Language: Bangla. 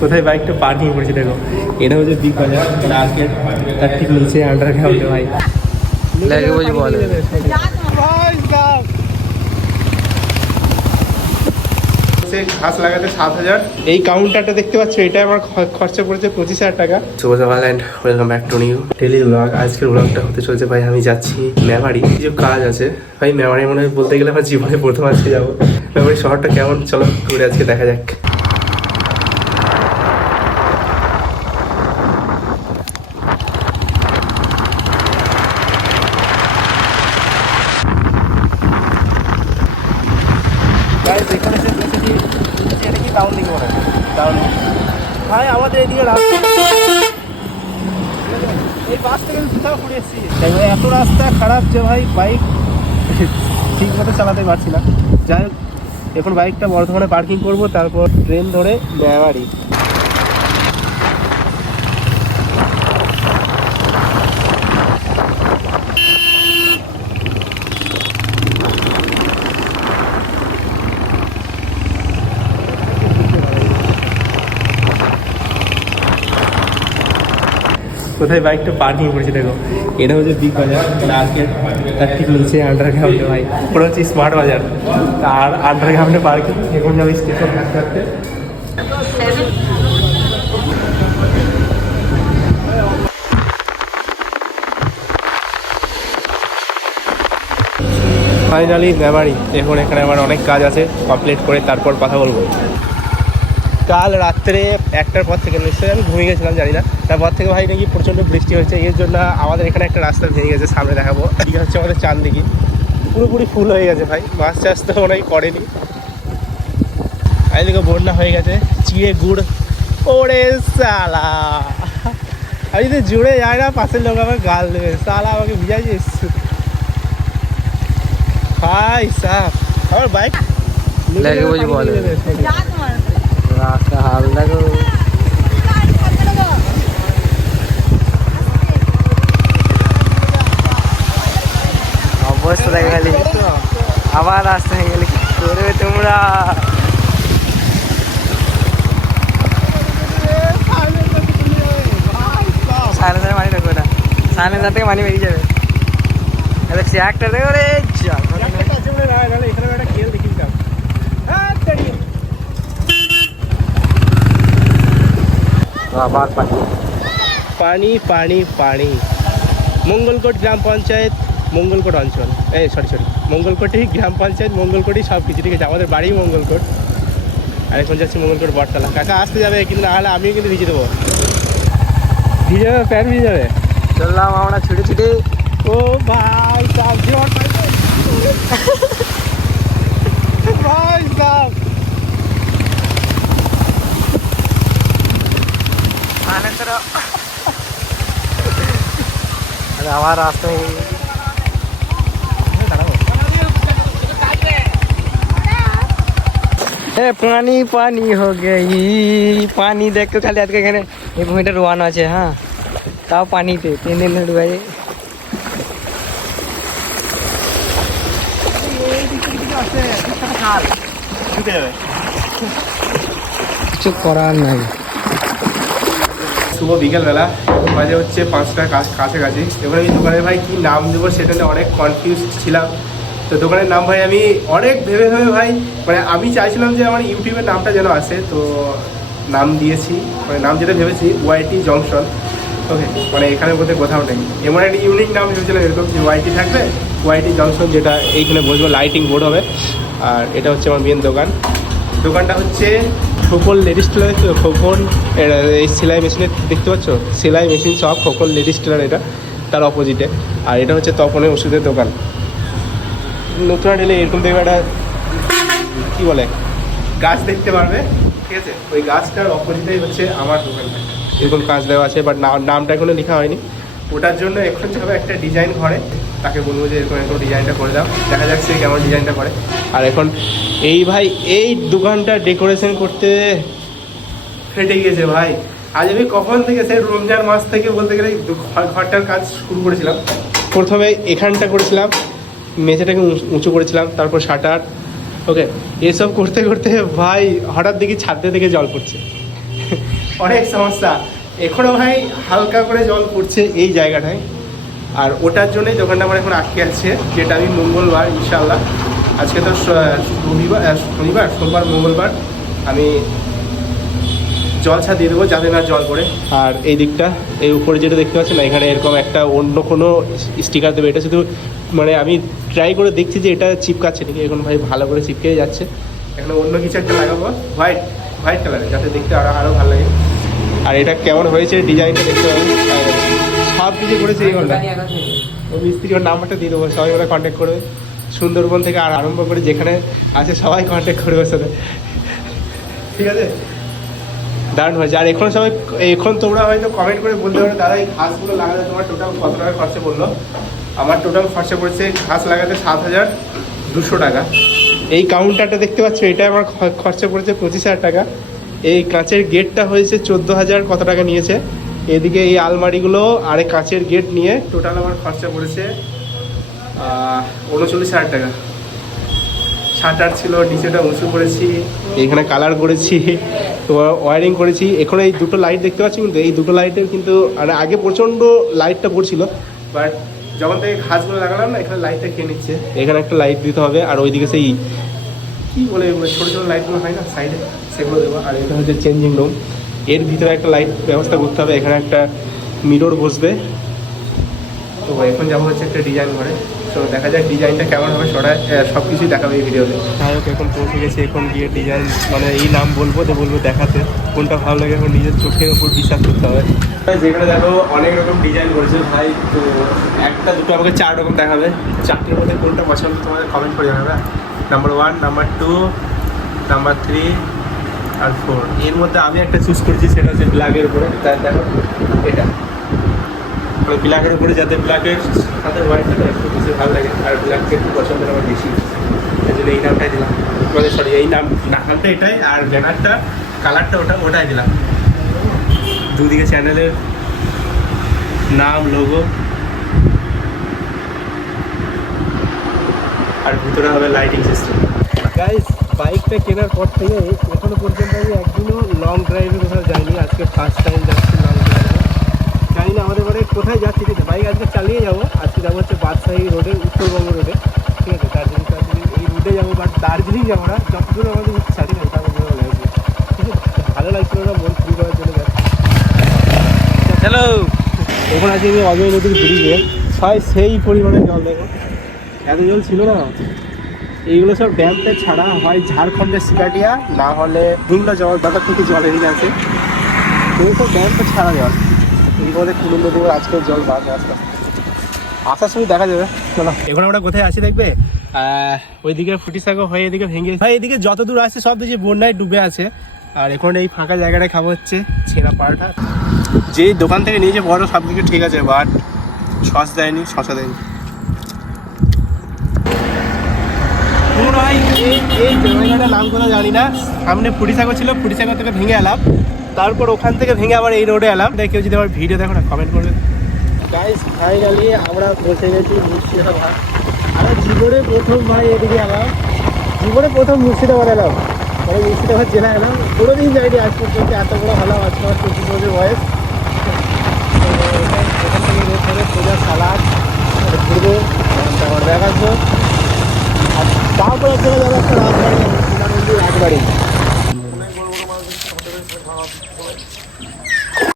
কোথায় বাইকটা পার্কিং করেছে দেখো। এটা হচ্ছে বিগ বাজার মার্কেট তার ঠিক নিচে আন্ডার গ্রাউন্ডে ভাই লেগে বুঝি বলে। সে ঘাস লাগাতে সাত হাজার। এই কাউন্টারটা দেখতে পাচ্ছ? এটা আমার খরচা পড়েছে পঁচিশ হাজার টাকা। শুভ সকাল and welcome back to new daily blog আজকের ব্লগটা হতে চলছে ভাই আমি যাচ্ছি মেমারি। কিছু কাজ আছে ভাই মেমারি মনে হয় বলতে গেলে আমার জীবনে প্রথম আজকে যাব। মেমারি শহরটা কেমন? চলো ঘুরে আজকে দেখা যাক গাইস এখানে যে বসেছি এটা কি টাউন দিকে মনে হয় টাউন ভাই আমাদের এদিকে রাস্তা। এই বাস থেকে কোথাও ঘুরে এসেছি। তাই ভাই? এত রাস্তা খারাপ যে ভাই বাইক ঠিক মতো চালাতে পারছি না। যাই হোক এখন বাইকটা বর্ধমানে পার্কিং করব তারপর ট্রেন ধরে মেয়াবাড়ি কোথায় বাইকটা পার্কিং করেছে দেখো। এটা হচ্ছে বিগ বাজার মার্কেট তার ঠিক নিচে আন্ডার গ্রাউন্ডে ভাই ওটা হচ্ছে স্মার্ট বাজার। আর আন্ডার গ্রাউন্ডে পার্কিং এখন যাবে স্টেশন থাকতে থাকতে ফাইনালি মেমারি এখন এখানে আমার অনেক কাজ আছে। কমপ্লিট করে তারপর কথা বলব। কাল রাত্রে একটার পর থেকে নিশ্চয়ই আমি ঘুমিয়ে গেছিলাম জানি না। তারপর থেকে ভাই নাকি প্রচণ্ড বৃষ্টি হয়েছে এর জন্য আমাদের এখানে একটা রাস্তা ভেঙে গেছে সামনে দেখাবো। এদিকে হচ্ছে আমাদের চান দিঘি পুরোপুরি ফুল হয়ে গেছে ভাই মাছ চাষ তো মনে হয় করেনি। আর এদিকে বন্যা হয়ে গেছে চিড়ে গুড়। ওরে সালা! আমি যদি জুড়ে যায় না পাশের লোক আমার গাল দেবে। সালা আমাকে ভিজাইছিস ভাই সাহ আমার বাইক লেগে বুঝি বলে। হাল দেখো অবস্থা দেখে খালি আবার রাস্তা হয়ে গেলে কি করবে? তোমরা সাড়ে সাড়ে মানি রাখবে না সাড়ে সাত থেকে মানি বেরিয়ে যাবে এবার সে একটা দেখো রে যা আবার পাখি। পানি পানি পানি। মঙ্গলকোট গ্রাম পঞ্চায়েত মঙ্গলকোট অঞ্চল। এই সরি সরি মঙ্গলকোটই গ্রাম পঞ্চায়েত মঙ্গলকোটই সব কিছু ঠিক আছে? আমাদের বাড়ি মঙ্গলকোট। আর এখন যাচ্ছি মঙ্গলকোট বটতলা। কাকা আসতে যাবে কিন্তু না হলে আমিও কিন্তু ভিজে দেবো। ভিজে যাবে প্যান্ট ভিজে যাবে? চললাম আমরা ছুটে ছুটে ও ভাই সাহ জোর ভাই সাহ আনে তোর আর আসতে হবে। পানি পানি হো গেই। পানি দেখো খালি আজকে এখানে এক ভূমিটা রোয়ানো আছে হ্যাঁ। তাও পানিতে, তিন দিন ডুবাই কিছু করার নাই। শুভ বিকেলবেলা। বাজে হচ্ছে পাঁচটা কাছ- কাছাকাছি। এবার আমি দোকানের ভাই কি নাম দেবো সেটা নিয়ে অনেক কনফিউজ ছিলাম। তো দোকানের নাম ভাই আমি অনেক ভেবে ভেবে ভাই মানে আমি চাইছিলাম যে আমার ইউটিউবের নামটা যেন আসে, তো নাম দিয়েছি মানে নাম যেটা ভেবেছি ওয়াইটি জংশন ওকে মানে এখানে বলতে কোথাও নেই। এমন একটা ইউনিক নাম ভেবেছিলাম এরকম যে ওয়াইটি থাকবে ওয়াইটি জংশন যেটা এইখানে বসবো লাইটিং বোর্ড হবে। আর এটা হচ্ছে আমার মেন দোকান। দোকানটা হচ্ছে খোকন লেডিস টেলার তো খোকন এই সেলাই মেশিনের দেখতে পাচ্ছ? সেলাই মেশিন সব খোকন লেডিস টেলার এটা, তার অপোজিটে আর এটা হচ্ছে তপনের ওষুধের দোকান। নতুন এলে এরকম দেখবে একটা, কী বলে? গাছ দেখতে পারবে, ঠিক আছে? ওই গাছটার অপোজিটেই হচ্ছে আমার দোকানটা এরকম কাজ দেওয়া আছে বাট নামটা এখনও লেখা হয়নি। ওটার জন্য এখন যাবে একটা ডিজাইন ঘরে। তাকে বলব যে এরকম এরকম ডিজাইনটা করে দাও। দেখা যাক কেমন ডিজাইনটা করে। আর এখন এই ভাই, এই দোকানটা ডেকোরেশন করতে ফেটে গিয়েছে ভাই। আজ আমি কখন থেকে সেই রমজান মাস থেকে বলতে গেলে ঘরটার কাজ শুরু করেছিলাম। প্রথমে এখানটা করেছিলাম, মেঝেটাকে উঁচু- করেছিলাম, তারপর শাটার। ওকে, এসব করতে করতে ভাই হঠাৎ দেখি ছাদে থেকে জল পড়ছে। অনেক সমস্যা। এখনও ভাই হালকা করে জল পড়ছে এই জায়গাটায়। আর ওটার জন্যই দোকানটা আমার এখন আটকে আছে, যেটা আমি মঙ্গলবার ইনশাল্লাহ আজকে তো রবিবার শনিবার সোমবার, মঙ্গলবার, আমি জল ছা দিয়ে দেবো যাতে না জল পড়ে। আর এই দিকটা, এই উপরে যেটা দেখতে পাচ্ছেন না, এখানে এরকম একটা অন্য কোনো স্টিকার দেবে, এটা শুধু মানে আমি ট্রাই করে দেখছি যে এটা চিপকাচ্ছে নাকি, এখন ভাই ভালো করে চিপকে যাচ্ছে। এখানে অন্য কিছু একটা লাগাবো, হোয়াইট হোয়াইট কালারে যাতে দেখতে আরও আরও ভালো লাগে। আর এটা কেমন হয়েছে, ডিজাইনটা দেখতে হবে সব কিছু করেছে এই ঘণ্টা ও মিস্ত্রি ওর নাম্বারটা দিয়ে দেবো সবাই ওরা কন্ট্যাক্ট করবে। সুন্দরবন থেকে আর আরম্ভ করে যেখানে আছে সবাই কন্ট্যাক্ট করবে ওর সাথে। ঠিক আছে? দারুণ হয়েছে। আর এখন সবাই এখন তোমরা হয়তো কমেন্ট করে বলতে পারো দাদা এই ঘাসগুলো লাগাতে তোমার টোটাল কত টাকা খরচা পড়ল? আমার টোটাল খরচা পড়ছে ঘাস লাগাতে সাত হাজার দুশো টাকা। এই কাউন্টারটা দেখতে পাচ্ছ এটা আমার খরচা পড়েছে পঁচিশ হাজার টাকা। এই কাঁচের গেটটা হয়েছে চোদ্দ হাজার কত টাকা নিয়েছে? এদিকে এই আলমারিগুলো আর কাঁচের গেট নিয়ে টোটাল আমার খরচা পড়েছে উনচল্লিশ হাজার টাকা। শাটার ছিল নিচেটা উঁচু করেছি, এখানে কালার করেছি, তোমার ওয়ারিং করেছি। এখন এই দুটো লাইট দেখতে পাচ্ছি কিন্তু, এই দুটো লাইটের কিন্তু মানে আগে প্রচণ্ড লাইটটা পড়ছিল বাট যখন থেকে ঘাসগুলো লাগালাম না, এখানে লাইটটা খেয়ে নিচ্ছে। এখানে একটা লাইট দিতে হবে, আর ওইদিকে সেই কী বলে ছোটো ছোটো লাইটগুলো হয় না সাইডে সেগুলো দেবো। আর এটা হচ্ছে চেঞ্জিং রুম এর ভিতরে একটা লাইট ব্যবস্থা করতে হবে এখানে একটা মিরর বসবে। তো এখন যাব হচ্ছে একটা ডিজাইন করে তো দেখা যাক ডিজাইনটা কেমন হবে সবাই সব কিছুই দেখাবে এই ভিডিওতে যাই হোক এখন পৌঁছে গেছে এখন গিয়ে ডিজাইন মানে এই নাম বলব তো বলব দেখাতে। কোনটা ভালো লাগে এখন নিজের চোখের উপর বিশ্বাস করতে হবে। যেখানে দেখো অনেক রকম ডিজাইন করেছে। ভাই তো একটা দুটো আমাকে চার রকম দেখাবে। চারটির মধ্যে কোনটা পছন্দ তোমাদের কমেন্ট করে জানাবে। Number one number two number three আর ফোর এর মধ্যে আমি একটা চুজ করেছি, সেটা হচ্ছে ব্ল্যাকের উপরে। তাই দেখো, এটা। মানে ব্ল্যাকের উপরে যাতে ব্ল্যাকের সাথে হোয়াইটটা একটু বেশি ভালো লাগে। আর ব্ল্যাককে একটু পছন্দের আমার বেশি। এই জন্য এই নামটাই দিলাম। মানে সরি এই নাম, নামটা এটাই, আর ব্যানারটা কালারটা ওটা, ওটাই দিলাম। দুদিকে চ্যানেলের নাম লোগো আর ভিতরে হবে লাইটিং সিস্টেম গাইস বাইকটা কেনার পর থেকে এখনও পর্যন্ত আমি একদিনও লং ড্রাইভে কোথাও যাইনি। আজকে ফার্স্ট টাইম যাচ্ছি লং ড্রাইভে জানি না আমাদের বাড়ি কোথায় যাচ্ছি ঠিক আছে বাইক আজকে চালিয়ে যাব। আজকে যাব হচ্ছে বাদশাহী রোডে উত্তরবঙ্গ রোডে ঠিক আছে দার্জিলিং দার্জিলিং এই রুটে যাব বাট দার্জিলিং যাব না। যতদূর আমাদের ইচ্ছা ঠিক আছে তারপর ভালো লাগছে ঠিক আছে ভালো লাগছিল না মন ফ্রি করার জন্য যাচ্ছি। চলো এখন আছি আমি অজয় নদীর ব্রিজে। হয় সেই পরিমাণে জল দেখো। এত জল ছিল না। এইগুলো সব ড্যামটা ছাড়া হয় ঝাড়খণ্ডের সিকাটিয়া না হলে হিংলা জল দাদা থেকে জল এদিকে আছে এই সব ড্যামটা ছাড়া জল। এইদিকে আমাদের কুলুন নদী আজকের জল বাড়বে আস্তে আস্তে আসার সময় দেখা যাবে। চলো। এখন আমরা কোথায় আছি দেখবে? ওইদিকে ফুটি সাগর হয়ে এদিকে ভেঙে ভাই এদিকে যত দূর আসছে সব দেখছি বন্যায় ডুবে আছে। আর এখন এই ফাঁকা জায়গাটায় খাব হচ্ছে ছেঁড়া পাড়াটা। যে দোকান থেকে নিয়েছে বড় সব কিছু ঠিক আছে বাট সস দেয়নি শশা দেয়নি পুরো ভাই এই এই জায়গাটার নাম কোনো জানি না। সামনে ফুটিসাগর ছিল ফুটিসাগর থেকে ভেঙে এলাম। তারপর ওখান থেকে ভেঙে আবার এই রোডে এলাম। তাই কেউ যদি আমার ভিডিও দেখো না কমেন্ট করবে। গাইস ফাইনালি আমরা পৌঁছে গেছি মুর্শিদাবাদ। আমরা জীবনে প্রথম ভাই এদিকে এলাম জীবনে প্রথম মুর্শিদাবাদ এলাম। মানে মুর্শিদাবাদ জেলা এলাম। কোনোদিন যাইনি আজ পর্যন্ত, এত বড় হলো আজকে আমার পঁচিশ বছর বয়স। তো এখান থেকে রোড সালাদ, ঘুরবো তারপর দেখাচ্ছো তারপরে চলে যাবে একটা রাজবাড়ি রাজবাড়ি